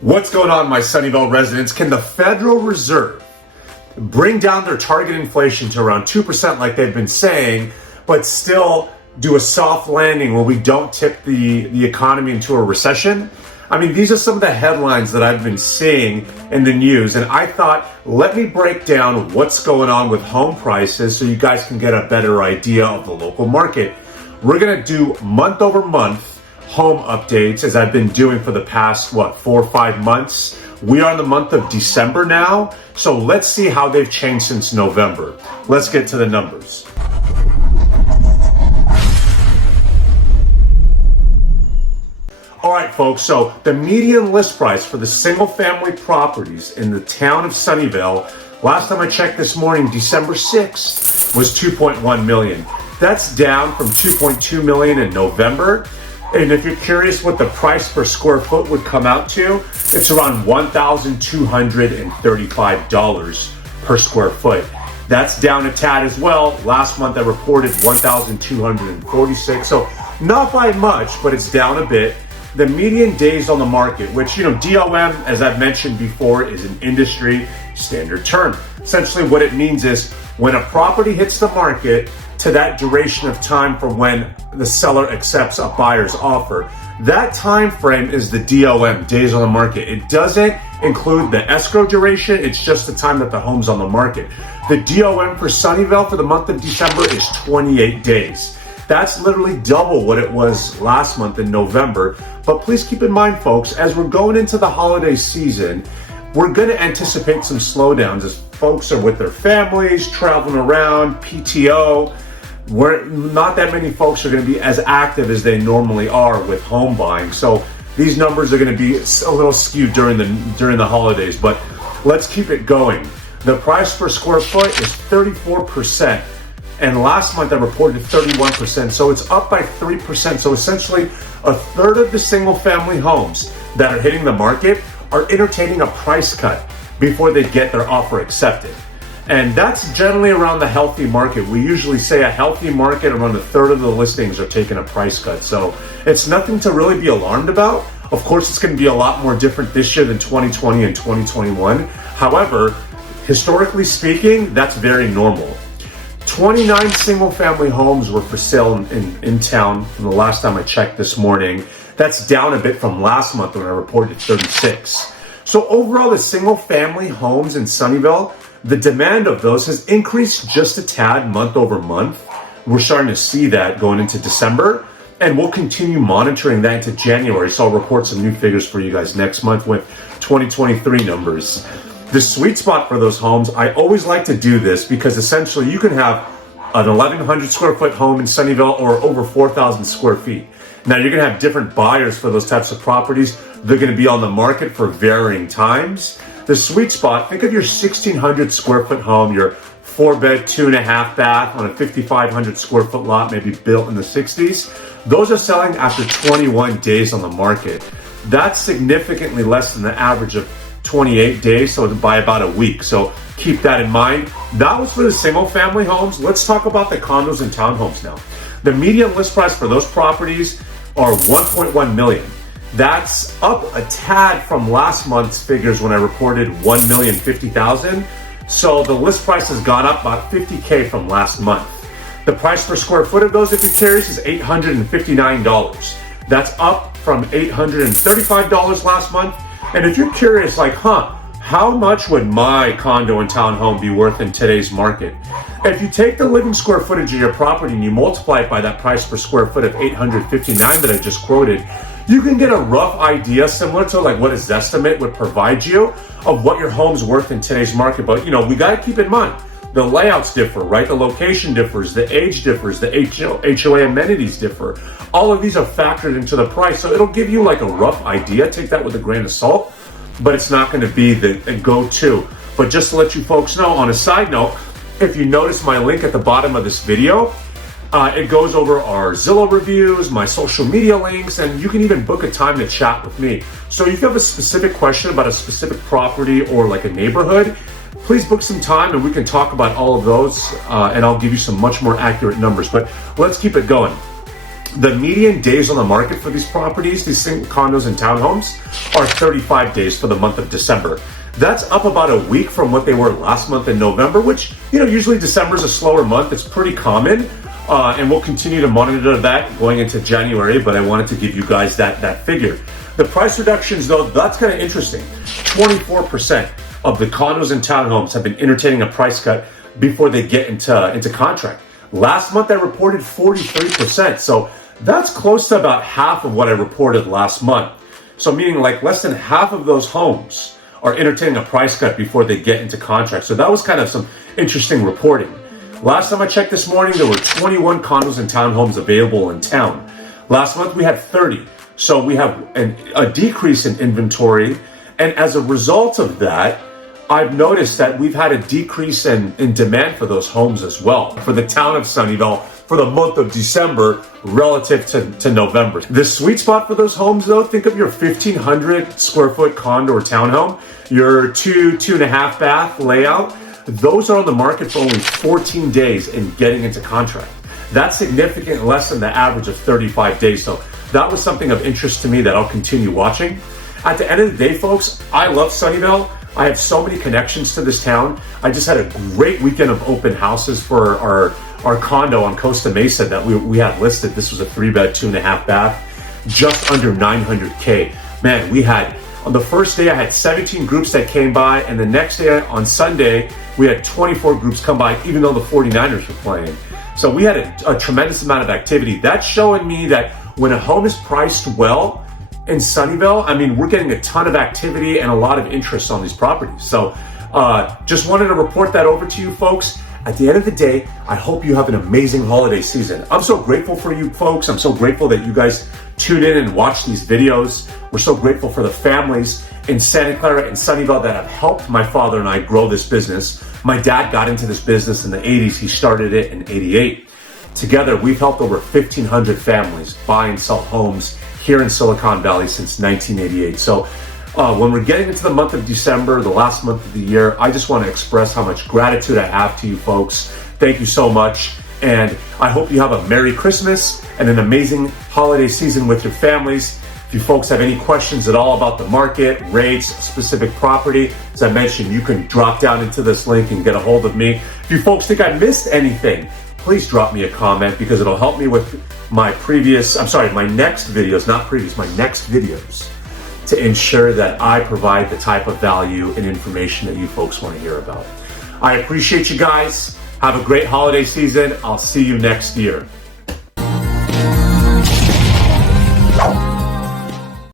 What's going on, my Sunnyvale residents? Can the Federal Reserve bring down their target inflation to around 2% like they've been saying, but still do a soft landing where we don't tip the economy into a recession? I mean, these are some of the headlines that I've been seeing in the news, and I thought, let me break down what's going on with home prices so you guys can get a better idea of the local market. We're gonna do month over month home updates as I've been doing for the past, 4 or 5 months. We are in the month of December now, so let's see how they've changed since November. Let's get to the numbers. All right, folks, so the median list price for the single family properties in the town of Sunnyvale, last time I checked this morning, December 6th, was 2.1 million. That's down from 2.2 million in November. And if you're curious what the price per square foot would come out to, it's around $1,235 per square foot. That's down a tad as well. Last month I reported $1,246. So not by much, but it's down a bit. The median days on the market, which, DOM, as I've mentioned before, is an industry standard term. Essentially what it means is when a property hits the market to that duration of time from when the seller accepts a buyer's offer. That time frame is the DOM, days on the market. It doesn't include the escrow duration, it's just the time that the home's on the market. The DOM for Sunnyvale for the month of December is 28 days. That's literally double what it was last month in November. But please keep in mind, folks, as we're going into the holiday season, we're gonna anticipate some slowdowns as folks are with their families, traveling around, PTO. Not that many folks are going to be as active as they normally are with home buying. So these numbers are going to be a little skewed during the holidays, but let's keep it going. The price per square foot is 34%. And last month I reported 31%. So it's up by 3%. So essentially a third of the single family homes that are hitting the market are entertaining a price cut before they get their offer accepted. And that's generally around the healthy market. We usually say a healthy market, around a third of the listings are taking a price cut. So it's nothing to really be alarmed about. Of course, it's going to be a lot more different this year than 2020 and 2021. However, historically speaking, that's very normal. 29 single family homes were for sale in town from the last time I checked this morning. That's down a bit from last month when I reported 36. So overall, the single family homes in Sunnyvale, the demand of those has increased just a tad month over month. We're starting to see that going into December, and we'll continue monitoring that into January. So I'll report some new figures for you guys next month with 2023 numbers. The sweet spot for those homes, I always like to do this because essentially you can have an 1,100 square foot home in Sunnyvale or over 4,000 square feet. Now you're gonna have different buyers for those types of properties. They're gonna be on the market for varying times. The sweet spot, think of your 1,600 square foot home, your 4-bed, 2.5 bath on a 5,500 square foot lot, maybe built in the 60s. Those are selling after 21 days on the market. That's significantly less than the average of 28 days, so by about a week. So keep that in mind. That was for the single family homes. Let's talk about the condos and townhomes now. The median list price for those properties are 1.1 million. That's up a tad from last month's figures when I reported 1,050,000. So the list price has gone up about 50K from last month. The price per square foot of those, if you're curious, is $859. That's up from $835 last month. And if you're curious, how much would my condo and townhome be worth in today's market? If you take the living square footage of your property and you multiply it by that price per square foot of $859 that I just quoted, you can get a rough idea similar to what a Zestimate would provide you of what your home's worth in today's market. But we gotta keep in mind, the layouts differ, right? The location differs, the age differs, the HOA amenities differ. All of these are factored into the price. So it'll give you a rough idea. Take that with a grain of salt, but it's not gonna be the go-to. But just to let you folks know, on a side note, if you notice my link at the bottom of this video, it goes over our Zillow reviews, my social media links, and you can even book a time to chat with me. So if you have a specific question about a specific property or a neighborhood, please book some time and we can talk about all of those, and I'll give you some much more accurate numbers. But let's keep it going. The median days on the market for these properties, these condos and townhomes, are 35 days for the month of December. That's up about a week from what they were last month in November, which, usually December is a slower month. It's pretty common. And we'll continue to monitor that going into January, but I wanted to give you guys that figure. The price reductions, though, that's kind of interesting. 24% of the condos and townhomes have been entertaining a price cut before they get into contract. Last month, I reported 43%. So that's close to about half of what I reported last month. So meaning like less than half of those homes are entertaining a price cut before they get into contract. So that was kind of some interesting reporting. Last time I checked this morning, there were 21 condos and townhomes available in town. Last month, we had 30. So we have a decrease in inventory. And as a result of that, I've noticed that we've had a decrease in demand for those homes as well, for the town of Sunnyvale, for the month of December relative to November. The sweet spot for those homes, though, think of your 1,500 square foot condo or townhome, your 2.5 bath layout. Those are on the market for only 14 days and getting into contract. That's significantly less than the average of 35 days. So that was something of interest to me that I'll continue watching. At the end of the day, folks, I love Sunnyvale. I have so many connections to this town. I just had a great weekend of open houses for our condo on Costa Mesa that we had listed. This was a 3-bed, 2.5 bath, just under $900K. Man, on the first day, I had 17 groups that came by, and the next day on Sunday, we had 24 groups come by, even though the 49ers were playing. So we had a tremendous amount of activity. That's showing me that when a home is priced well in Sunnyvale, we're getting a ton of activity and a lot of interest on these properties. So just wanted to report that over to you folks. At the end of the day, I hope you have an amazing holiday season. I'm so grateful for you folks. I'm so grateful that you guys tune in and watch these videos. We're so grateful for the families in Santa Clara and Sunnyvale that have helped my father and I grow this business. My dad got into this business in the 80s. He started it in 88. Together, we've helped over 1,500 families buy and sell homes here in Silicon Valley since 1988. So when we're getting into the month of December, the last month of the year, I just want to express how much gratitude I have to you folks. Thank you so much. And I hope you have a Merry Christmas and an amazing holiday season with your families. If you folks have any questions at all about the market, rates, specific property, as I mentioned, you can drop down into this link and get a hold of me. If you folks think I missed anything, please drop me a comment because it'll help me with my next videos, my next videos, to ensure that I provide the type of value and information that you folks want to hear about. I appreciate you guys. Have a great holiday season. I'll see you next year.